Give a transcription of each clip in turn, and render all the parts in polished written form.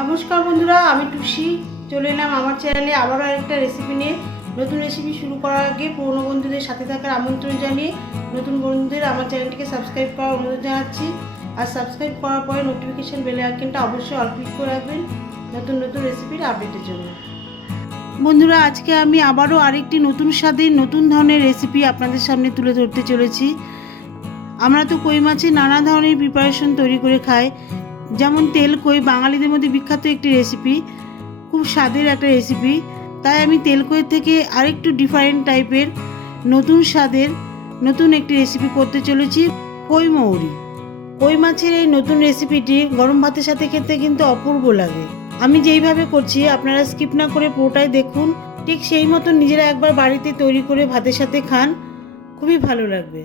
নমস্কার বন্ধুরা, আমি টুসি চলে এলাম আমার চ্যানেলে আবারও একটা রেসিপি নিয়ে। নতুন রেসিপি শুরু করার আগে পুরনো বন্ধুদের সাথে থাকার আমন্ত্রণ জানিয়ে নতুন বন্ধুদের আমার চ্যানেলটিকে সাবস্ক্রাইব করার অনুরোধ জানাচ্ছি। আর সাবস্ক্রাইব করার পরে নোটিফিকেশান বেল আইকনটা অবশ্যই অল ক্লিক করে রাখবেন নতুন নতুন রেসিপির আপডেটের জন্য। বন্ধুরা, আজকে আমি আবারও আরেকটি নতুন স্বাদের নতুন ধরনের রেসিপি আপনাদের সামনে তুলে ধরতে চলেছি। আমরা তো কই মাছের নানা ধরনের প্রিপারেশন তৈরি করে খাই, যেমন তেল কই বাঙালিদের মধ্যে বিখ্যাত একটি রেসিপি, খুব স্বাদের একটা রেসিপি। তাই আমি তেল কইয়ের থেকে আরেকটু ডিফারেন্ট টাইপের নতুন স্বাদের নতুন একটি রেসিপি করতে চলেছি, কই মৌরি। কই মাছের এই নতুন রেসিপিটি গরম ভাতের সাথে খেতে কিন্তু অপূর্ব লাগে। আমি যেইভাবে করছি আপনারা স্কিপ না করে পুরোটাই দেখুন, ঠিক সেই মতো নিজেরা একবার বাড়িতে তৈরি করে ভাতের সাথে খান, খুবই ভালো লাগবে।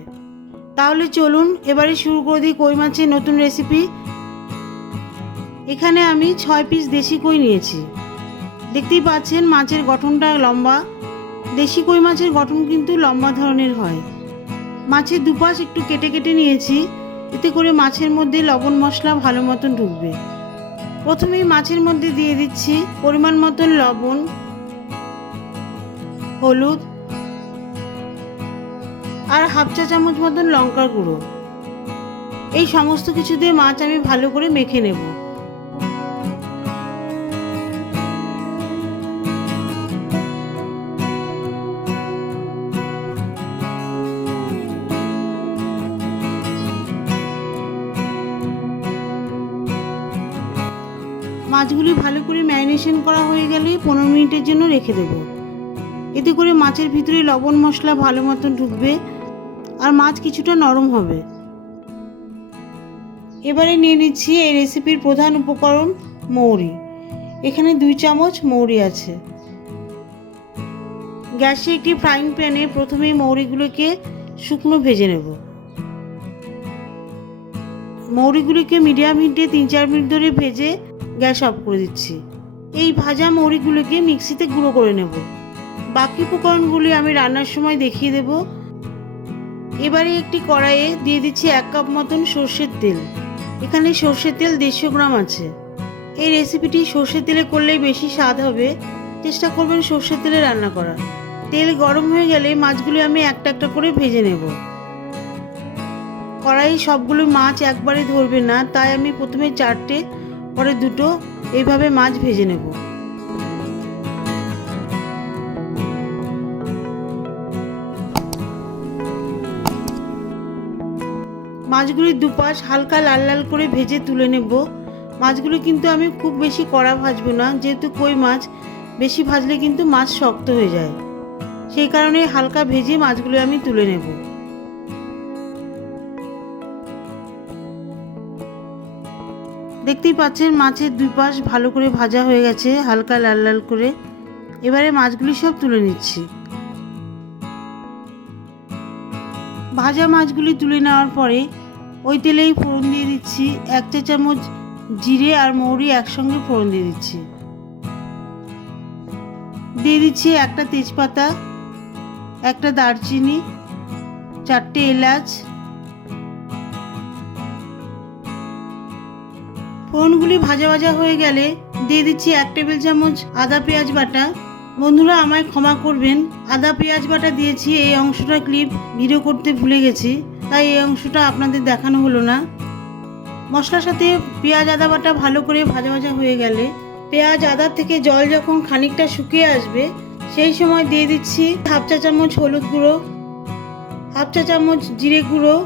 তাহলে চলুন এবারে শুরু করে দিই কই মাছের নতুন রেসিপি। এখানে আমি 6 পিস দেশি কই নিয়েছি। দেখতেই পাচ্ছেন মাছের গঠনটা লম্বা। দেশি কই মাছের গঠন কিন্তু লম্বা ধরনের হয়। মাছের দুপাশ একটু কেটে কেটে নিয়েছি, এতে করে মাছের মধ্যে লবণ মশলা ভালো মতন ঢুকবে। প্রথমেই মাছের মধ্যে দিয়ে দিচ্ছি পরিমাণ মতন লবণ, হলুদ আর হাফ চা চামচ মতন লঙ্কার গুঁড়ো। এই সমস্ত কিছু দিয়ে মাছ আমি ভালো করে মেখে নেব। মাছগুলি ভালো করে ম্যারিনেশন করা হয়ে গেলে 15 মিনিটের জন্য রেখে দেব। এতে করে মাছের ভিতরে লবণ মশলা ভালো মতন ঢুকবে আর মাছ কিছুটা নরম হবে। এবারে নিয়ে নিচ্ছি এই রেসিপির প্রধান উপকরণ মৌরি। এখানে 2 চামচ মৌরি আছে। গ্যাসে একটি ফ্রাইং প্যানে প্রথমেই মৌরিগুলোকে শুকনো ভেজে নেব। মৌরিগুলিকে মিডিয়াম হিটে 3-4 মিনিট ধরে ভেজে গ্যাস অফ করে দিচ্ছি। এই ভাজা মৌরিগুলোকে মিক্সিতে গুঁড়ো করে নেব। বাকি উপকরণগুলি আমি রান্নার সময় দেখিয়ে দেব। এবারে একটি কড়াইয়ে দিয়ে দিচ্ছি 1 কাপ মতন সর্ষের তেল। এখানে সর্ষের তেল 150 গ্রাম আছে। এই রেসিপিটি সর্ষের তেলে করলেই বেশি স্বাদ হবে, চেষ্টা করবেন সর্ষের তেলে রান্না করার। তেল গরম হয়ে গেলে মাছগুলি আমি একটা একটা করে ভেজে নেব। কড়াই সবগুলো মাছ একবারে ধরবে না, তাই আমি প্রথমে 4টে পরে 2টো এইভাবে মাছ ভেজে নেব। মাছগুলির দুপাশ হালকা লাল লাল করে ভেজে তুলে নেব। মাছগুলো কিন্তু আমি খুব বেশি কড়া ভাজবো না, যেহেতু কই মাছ বেশি ভাজলে কিন্তু মাছ শক্ত হয়ে যায়, সেই কারণে হালকা ভেজে মাছগুলো আমি তুলে নেব। দেখতেই পাচ্ছেন মাছের দুই পাশ ভালো করে ভাজা হয়ে গেছে হালকা লাল লাল করে। এবারে মাছগুলি সব তুলে নিচ্ছি। ভাজা মাছগুলি তুলে নেওয়ার পরে ওই তেলেই ফোড়ন দিয়ে দিচ্ছি 1 চা চামচ জিরে আর মৌরি একসঙ্গে ফোড়ন দিয়ে দিচ্ছি। দিয়ে দিচ্ছি একটা তেজপাতা, একটা দারচিনি, 4টে এলাচ। ফোড়নগুলি ভাজা ভাজা হয়ে গেলে দিয়ে দিচ্ছি 1 টেবিল চামচ আদা পেঁয়াজ বাটা। বন্ধুরা আমায় ক্ষমা করবেন, আদা পেঁয়াজ বাটা দিয়েছি, এই অংশটা ক্লিপ ভিডিও করতে ভুলে গেছি, তাই এই অংশটা আপনাদের দেখানো হলো না। মশলার সাথে পেঁয়াজ আদা বাটা ভালো করে ভাজা ভাজা হয়ে গেলে পেঁয়াজ আদা থেকে জল যখন খানিকটা শুকিয়ে আসবে, সেই সময় দিয়ে দিচ্ছি হাফ চা চামচ হলুদ গুঁড়ো, হাফ চা চামচ জিরে গুঁড়ো,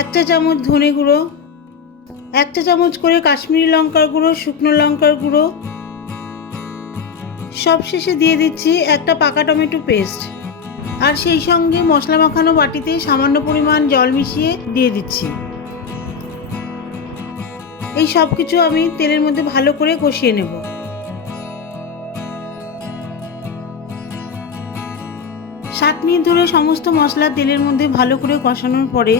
1 চা চামচ ধনে গুঁড়ো, 1 চা চামচ করে কাশ্মীরি লঙ্কার গুঁড়ো, শুকনো লঙ্কার গুঁড়ো। সবশেষে দিয়ে দিচ্ছি একটা পাকা টমেটো পেস্ট। আর সেই সঙ্গে মশলা মাখানো বাটিতে সামান্য পরিমাণ জল মিশিয়ে দিয়ে দিচ্ছি। এই সব কিছু আমি তেলের মধ্যে ভালো করে কষিয়ে নেব। 7 মিনিট ধরে সমস্ত মশলা তেলের মধ্যে ভালো করে কষানোর পরে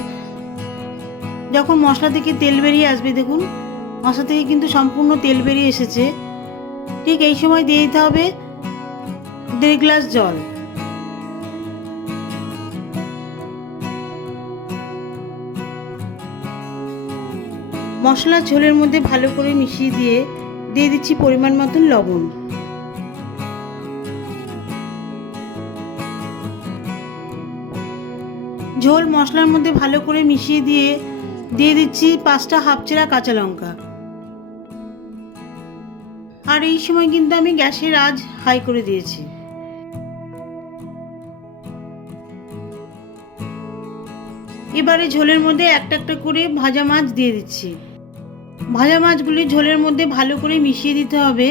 যখন মশলা থেকে তেল বেরিয়ে আসবে, দেখুন মশলা থেকে কিন্তু সম্পূর্ণ তেল বেরিয়ে এসেছে, ঠিক এই সময় দিয়ে দিতে হবে 1.5 গ্লাস জল। মশলা ঝোলের মধ্যে ভালো করে মিশিয়ে দিয়ে দিয়ে দিচ্ছি পরিমাণ মতন লবণ। ঝোল মশলার মধ্যে ভালো করে মিশিয়ে দিয়ে দিচ্ছি 5টা হাফ চেরা কাঁচা লঙ্কা। আর এই সময় কিন্তু আমি গ্যাসের আঁচ হাই করে দিয়েছি। এবারে ঝোলের মধ্যে একটা একটা করে ভাজা মাছ দিয়ে দিচ্ছি। ভাজা মাছগুলি ঝোলের মধ্যে ভালো করে মিশিয়ে দিতে হবে,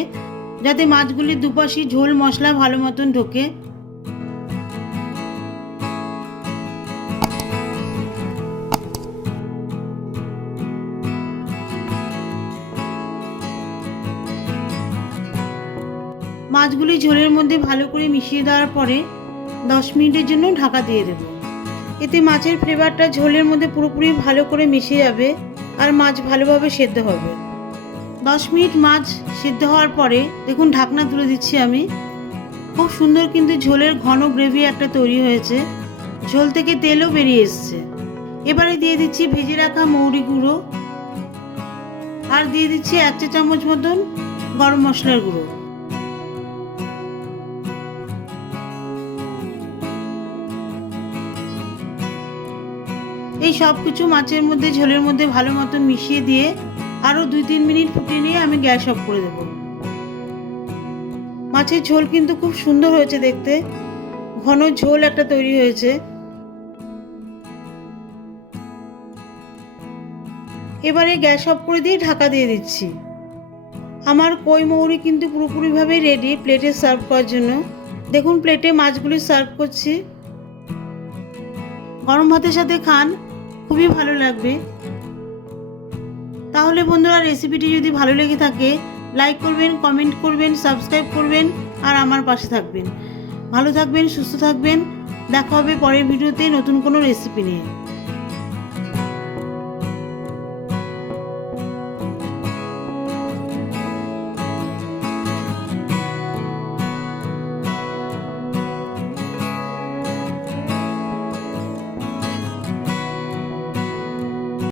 যাতে মাছগুলির দুপাশে ঝোল মশলা ভালো মতন ঢোকে। মাছগুলি ঝোলের মধ্যে ভালো করে মিশিয়ে দেওয়ার পরে 10 মিনিটের জন্য ঢাকা দিয়ে দেব। এতে মাছের ফ্লেভারটা ঝোলের মধ্যে পুরোপুরি ভালো করে মিশে যাবে আর মাছ ভালোভাবে সেদ্ধ হবে। 10 মিনিট মাছ সেদ্ধ হওয়ার পরে দেখুন ঢাকনা তুলে দিচ্ছি আমি। খুব সুন্দর কিন্তু ঝোলের ঘন গ্রেভি একটা তৈরি হয়েছে, ঝোল থেকে তেলও বেরিয়ে এসছে। এবারে দিয়ে দিচ্ছি ভেজে রাখা মৌরি গুঁড়ো আর দিয়ে দিচ্ছি 1 চা চামচ মতন গরম মশলার গুঁড়ো। এই সব কিছু মাছের মধ্যে ঝোলের মধ্যে ভালো মতন মিশিয়ে দিয়ে আরও 2-3 মিনিট ফুটিয়ে নিয়ে আমি গ্যাস অফ করে দেব। মাছের ঝোল কিন্তু খুব সুন্দর হয়েছে দেখতে, ঘন ঝোল একটা তৈরি হয়েছে। এবারে গ্যাস অফ করে দিয়ে ঢাকা দিয়ে দিচ্ছি। আমার কই মৌরি কিন্তু পুরোপুরিভাবে রেডি প্লেটে সার্ভ করার জন্য। দেখুন প্লেটে মাছগুলি সার্ভ করছি। গরম ভাতের সাথে খান, খুবই ভালো লাগবে। তাহলে বন্ধুরা, রেসিপিটি যদি ভালো লেগে থাকে লাইক করবেন, কমেন্ট করবেন, সাবস্ক্রাইব করবেন আর আমার পাশে থাকবেন। ভালো থাকবেন, সুস্থ থাকবেন। দেখা হবে পরের ভিডিওতে নতুন কোনো রেসিপি নিয়ে।